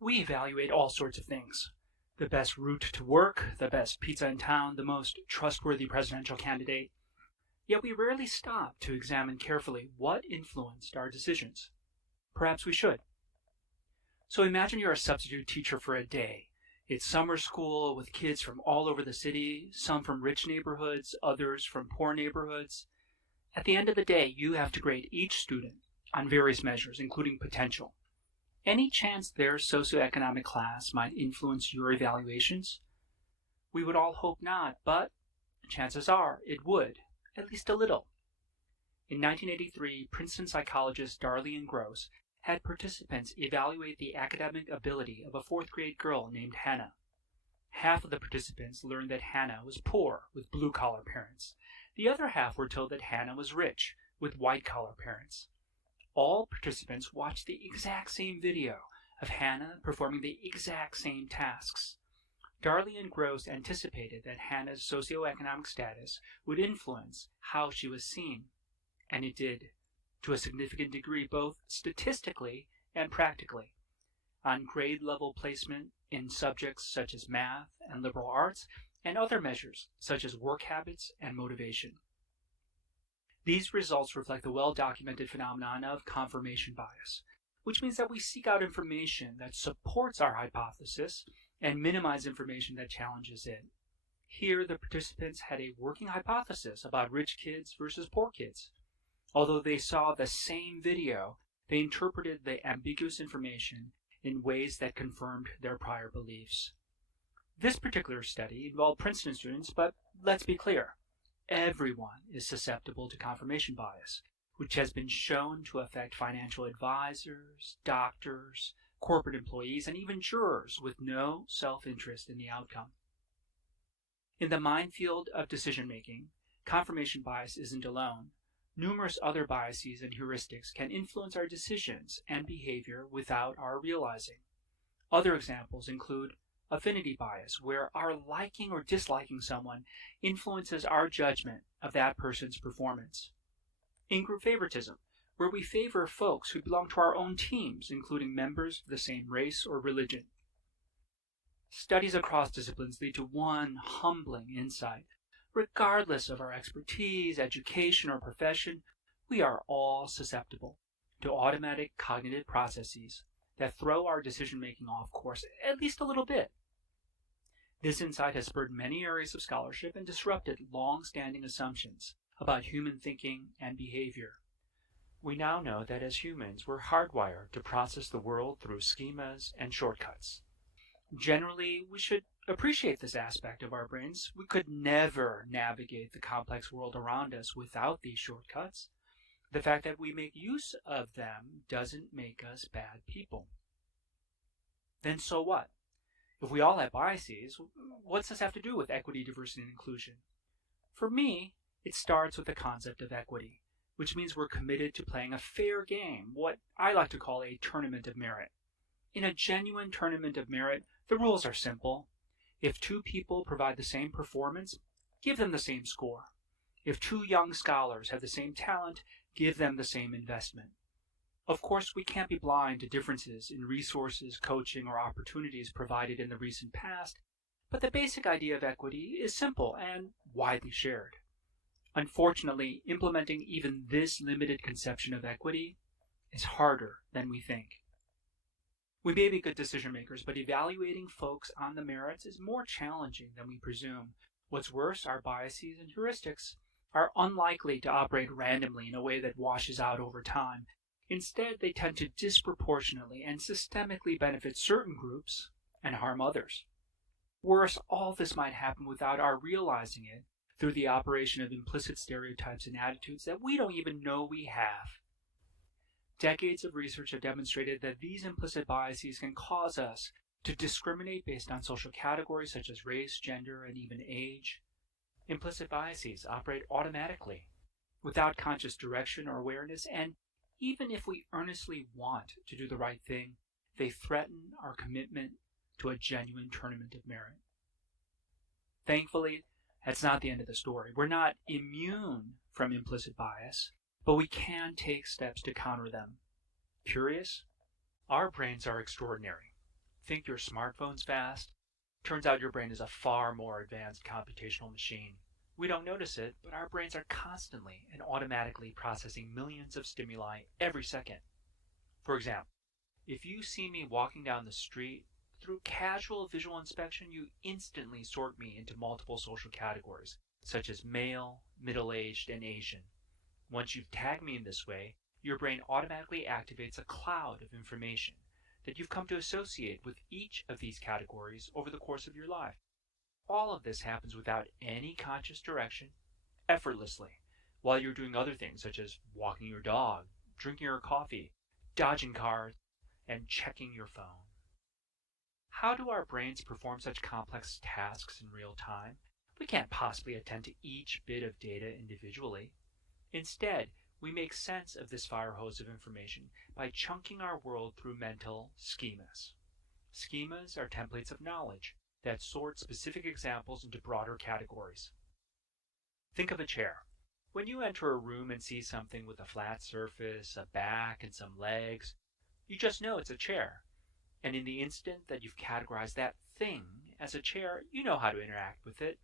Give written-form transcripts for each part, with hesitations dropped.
We evaluate all sorts of things. The best route to work, the best pizza in town, the most trustworthy presidential candidate. Yet we rarely stop to examine carefully what influenced our decisions. Perhaps we should. So imagine you're a substitute teacher for a day. It's summer school with kids from all over the city, some from rich neighborhoods, others from poor neighborhoods. At the end of the day, you have to grade each student on various measures, including potential. Any chance their socioeconomic class might influence your evaluations? We would all hope not, but chances are it would, at least a little. In 1983, Princeton psychologist Darlene Gross had participants evaluate the academic ability of a fourth grade girl named Hannah. Half of the participants learned that Hannah was poor, with blue-collar parents. The other half were told that Hannah was rich, with white-collar parents. All participants watched the exact same video of Hannah performing the exact same tasks. Darlene Gross anticipated that Hannah's socioeconomic status would influence how she was seen, and it did, to a significant degree, both statistically and practically. On grade-level placement in subjects such as math and liberal arts, and other measures such as work habits and motivation. These results reflect the well-documented phenomenon of confirmation bias, which means that we seek out information that supports our hypothesis and minimize information that challenges it. Here, the participants had a working hypothesis about rich kids versus poor kids. Although they saw the same video, they interpreted the ambiguous information in ways that confirmed their prior beliefs. This particular study involved Princeton students, but let's be clear. Everyone is susceptible to confirmation bias, which has been shown to affect financial advisors, doctors, corporate employees, and even jurors with no self-interest in the outcome. In the minefield of decision-making, confirmation bias isn't alone. Numerous other biases and heuristics can influence our decisions and behavior without our realizing. Other examples include affinity bias, where our liking or disliking someone influences our judgment of that person's performance. In-group favoritism, where we favor folks who belong to our own teams, including members of the same race or religion. Studies across disciplines lead to one humbling insight. Regardless of our expertise, education, or profession, we are all susceptible to automatic cognitive processes that throw our decision-making off course at least a little bit. This insight has spurred many areas of scholarship and disrupted long-standing assumptions about human thinking and behavior. We now know that as humans, we're hardwired to process the world through schemas and shortcuts. Generally, we should appreciate this aspect of our brains. We could never navigate the complex world around us without these shortcuts. The fact that we make use of them doesn't make us bad people. Then so what? If we all have biases, what's this have to do with equity, diversity, and inclusion? For me, it starts with the concept of equity, which means we're committed to playing a fair game, what I like to call a tournament of merit. In a genuine tournament of merit, the rules are simple. If two people provide the same performance, give them the same score. If two young scholars have the same talent, give them the same investment. Of course, we can't be blind to differences in resources, coaching, or opportunities provided in the recent past, but the basic idea of equity is simple and widely shared. Unfortunately, implementing even this limited conception of equity is harder than we think. We may be good decision makers, but evaluating folks on the merits is more challenging than we presume. What's worse, our biases and heuristics are unlikely to operate randomly in a way that washes out over time. Instead, they tend to disproportionately and systemically benefit certain groups and harm others. Worse, all this might happen without our realizing it through the operation of implicit stereotypes and attitudes that we don't even know we have. Decades of research have demonstrated that these implicit biases can cause us to discriminate based on social categories such as race, gender, and even age. Implicit biases operate automatically, without conscious direction or awareness, and even if we earnestly want to do the right thing, they threaten our commitment to a genuine tournament of merit. Thankfully, that's not the end of the story. We're not immune from implicit bias, but we can take steps to counter them. Curious? Our brains are extraordinary. Think your smartphone's fast? Turns out your brain is a far more advanced computational machine. We don't notice it, but our brains are constantly and automatically processing millions of stimuli every second. For example, if you see me walking down the street, through casual visual inspection, you instantly sort me into multiple social categories, such as male, middle-aged, and Asian. Once you've tagged me in this way, your brain automatically activates a cloud of information that you've come to associate with each of these categories over the course of your life. All of this happens without any conscious direction, effortlessly, while you're doing other things such as walking your dog, drinking your coffee, dodging cars, and checking your phone. How do our brains perform such complex tasks in real time? We can't possibly attend to each bit of data individually. Instead, we make sense of this fire hose of information by chunking our world through mental schemas. Schemas are templates of knowledge that sort specific examples into broader categories. Think of a chair. When you enter a room and see something with a flat surface, a back, and some legs, you just know it's a chair. And in the instant that you've categorized that thing as a chair, you know how to interact with it.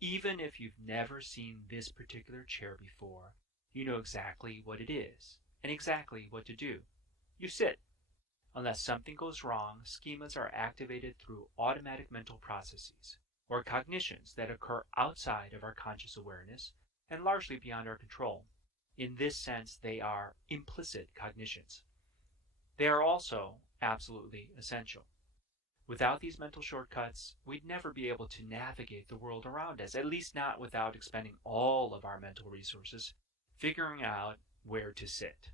Even if you've never seen this particular chair before, you know exactly what it is and exactly what to do. You sit. Unless something goes wrong, schemas are activated through automatic mental processes, or cognitions that occur outside of our conscious awareness and largely beyond our control. In this sense, they are implicit cognitions. They are also absolutely essential. Without these mental shortcuts, we'd never be able to navigate the world around us, at least not without expending all of our mental resources figuring out where to sit.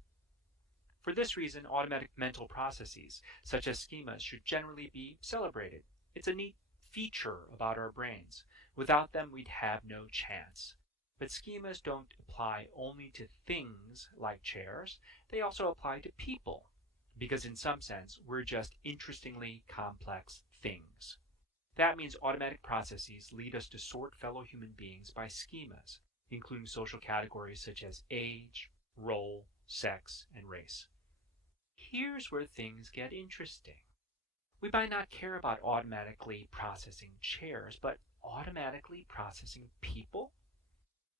For this reason, automatic mental processes, such as schemas, should generally be celebrated. It's a neat feature about our brains. Without them, we'd have no chance. But schemas don't apply only to things like chairs, they also apply to people, because in some sense, we're just interestingly complex things. That means automatic processes lead us to sort fellow human beings by schemas, including social categories such as age, role, sex, and race. Here's where things get interesting. We might not care about automatically processing chairs, but automatically processing people?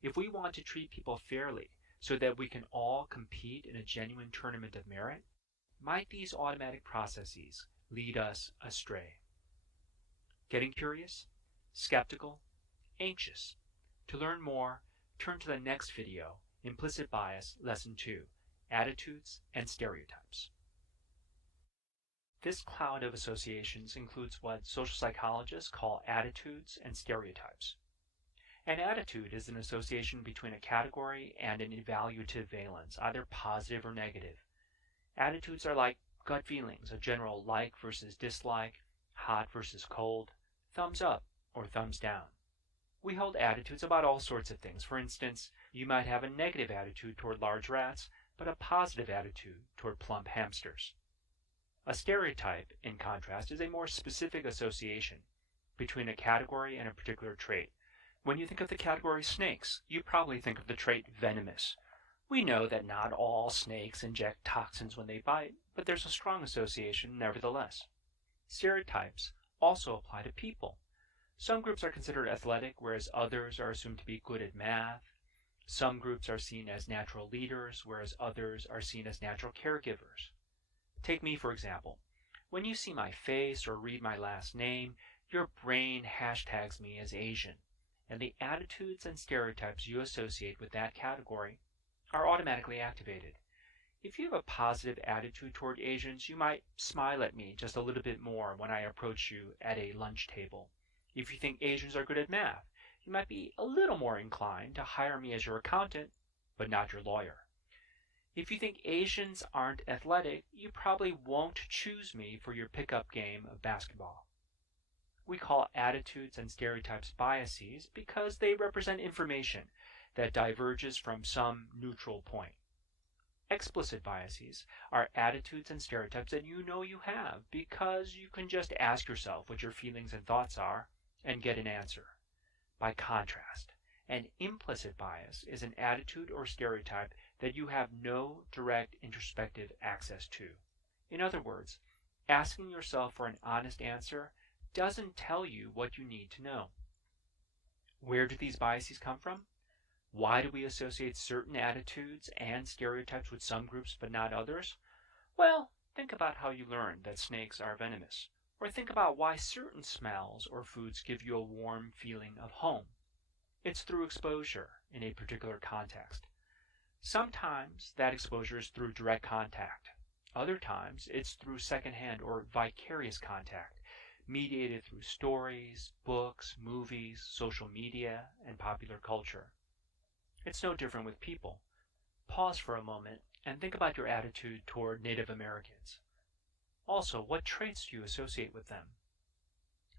If we want to treat people fairly so that we can all compete in a genuine tournament of merit, might these automatic processes lead us astray? Getting curious? Skeptical? Anxious? To learn more, turn to the next video, Implicit Bias, Lesson 2, Attitudes and Stereotypes. This cloud of associations includes what social psychologists call attitudes and stereotypes. An attitude is an association between a category and an evaluative valence, either positive or negative. Attitudes are like gut feelings, a general like versus dislike, hot versus cold, thumbs up or thumbs down. We hold attitudes about all sorts of things. For instance, you might have a negative attitude toward large rats, but a positive attitude toward plump hamsters. A stereotype, in contrast, is a more specific association between a category and a particular trait. When you think of the category snakes, you probably think of the trait venomous. We know that not all snakes inject toxins when they bite, but there's a strong association nevertheless. Stereotypes also apply to people. Some groups are considered athletic, whereas others are assumed to be good at math. Some groups are seen as natural leaders, whereas others are seen as natural caregivers. Take me, for example. When you see my face or read my last name, your brain hashtags me as Asian, and the attitudes and stereotypes you associate with that category are automatically activated. If you have a positive attitude toward Asians, you might smile at me just a little bit more when I approach you at a lunch table. If you think Asians are good at math, you might be a little more inclined to hire me as your accountant, but not your lawyer. If you think Asians aren't athletic, you probably won't choose me for your pickup game of basketball. We call attitudes and stereotypes biases because they represent information that diverges from some neutral point. Explicit biases are attitudes and stereotypes that you know you have because you can just ask yourself what your feelings and thoughts are and get an answer. By contrast, an implicit bias is an attitude or stereotype that you have no direct introspective access to. In other words, Asking yourself for an honest answer doesn't tell you what you need to know. Where do these biases come from? Why do we associate certain attitudes and stereotypes with some groups but not others? Well, think about how you learned that snakes are venomous. Or think about why certain smells or foods give you a warm feeling of home. It's through exposure in a particular context. Sometimes that exposure is through direct contact. Other times it's through secondhand or vicarious contact, mediated through stories, books, movies, social media, and popular culture. It's no different with people. Pause for a moment and think about your attitude toward Native Americans. Also, what traits do you associate with them?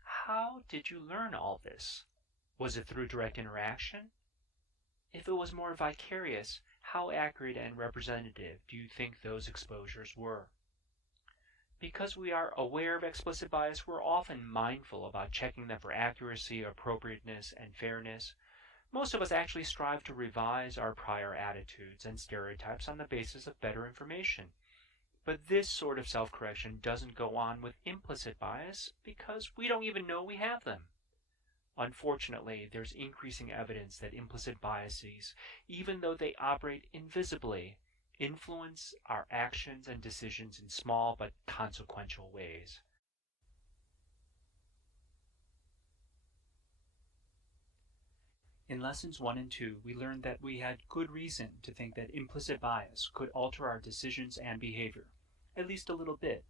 How did you learn all this? Was it through direct interaction? If it was more vicarious, how accurate and representative do you think those exposures were? Because we are aware of explicit bias, we're often mindful about checking them for accuracy, appropriateness, and fairness. Most of us actually strive to revise our prior attitudes and stereotypes on the basis of better information. But this sort of self-correction doesn't go on with implicit bias because we don't even know we have them. Unfortunately, there's increasing evidence that implicit biases, even though they operate invisibly, influence our actions and decisions in small but consequential ways. In lessons 1 and 2, we learned that we had good reason to think that implicit bias could alter our decisions and behavior, at least a little bit,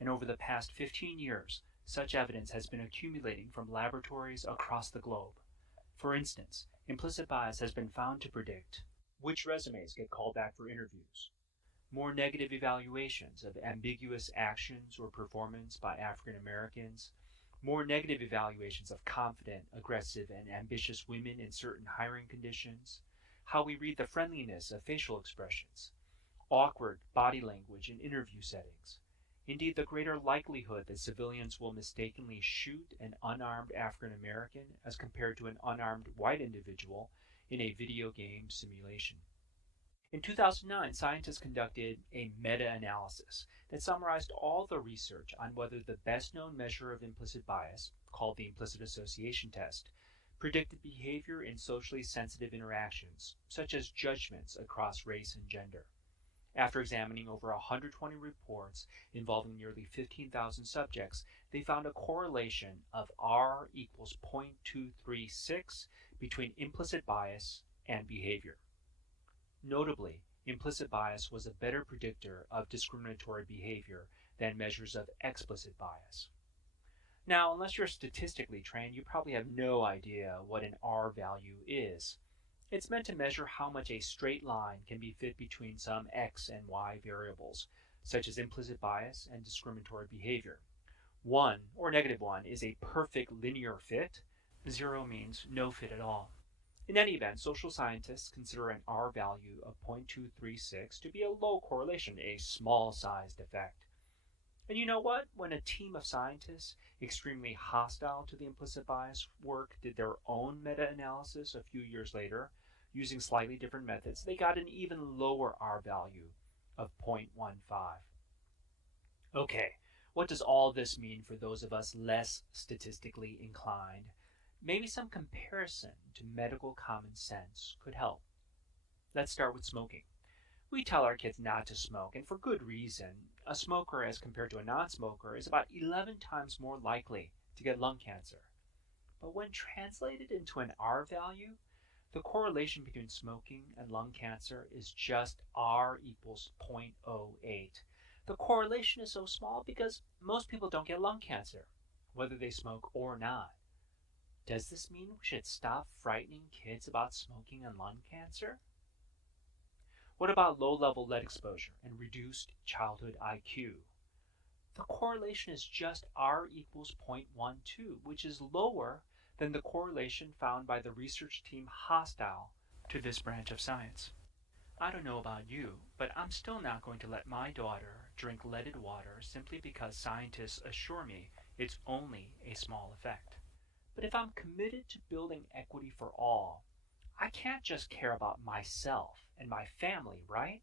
and over the past 15 years, such evidence has been accumulating from laboratories across the globe. For instance, implicit bias has been found to predict which resumes get called back for interviews, more negative evaluations of ambiguous actions or performance by African Americans, more negative evaluations of confident, aggressive, and ambitious women in certain hiring conditions, how we read the friendliness of facial expressions, awkward body language in interview settings, indeed the greater likelihood that civilians will mistakenly shoot an unarmed African American as compared to an unarmed white individual in a video game simulation. In 2009, scientists conducted a meta-analysis that summarized all the research on whether the best-known measure of implicit bias, called the implicit association test, predicted behavior in socially sensitive interactions, such as judgments across race and gender. After examining over 120 reports involving nearly 15,000 subjects, they found a correlation of R equals 0.236 between implicit bias and behavior. Notably, implicit bias was a better predictor of discriminatory behavior than measures of explicit bias. Now, unless you're statistically trained, you probably have no idea what an R value is. It's meant to measure how much a straight line can be fit between some x and y variables, such as implicit bias and discriminatory behavior. 1, or -1, is a perfect linear fit. 0 means no fit at all. In any event, social scientists consider an R value of 0.236 to be a low correlation, a small-sized effect. And you know what? When a team of scientists, extremely hostile to the implicit bias work, did their own meta-analysis a few years later, using slightly different methods, they got an even lower R value of 0.15. Okay, what does all this mean for those of us less statistically inclined? Maybe some comparison to medical common sense could help. Let's start with smoking. We tell our kids not to smoke, and for good reason. A smoker, as compared to a non-smoker, is about 11 times more likely to get lung cancer. But when translated into an R value, the correlation between smoking and lung cancer is just R equals 0.08. The correlation is so small because most people don't get lung cancer, whether they smoke or not. Does this mean we should stop frightening kids about smoking and lung cancer? What about low-level lead exposure and reduced childhood IQ? The correlation is just R equals 0.12, which is lower than the correlation found by the research team hostile to this branch of science. I don't know about you, but I'm still not going to let my daughter drink leaded water simply because scientists assure me it's only a small effect. But if I'm committed to building equity for all, I can't just care about myself and my family, right?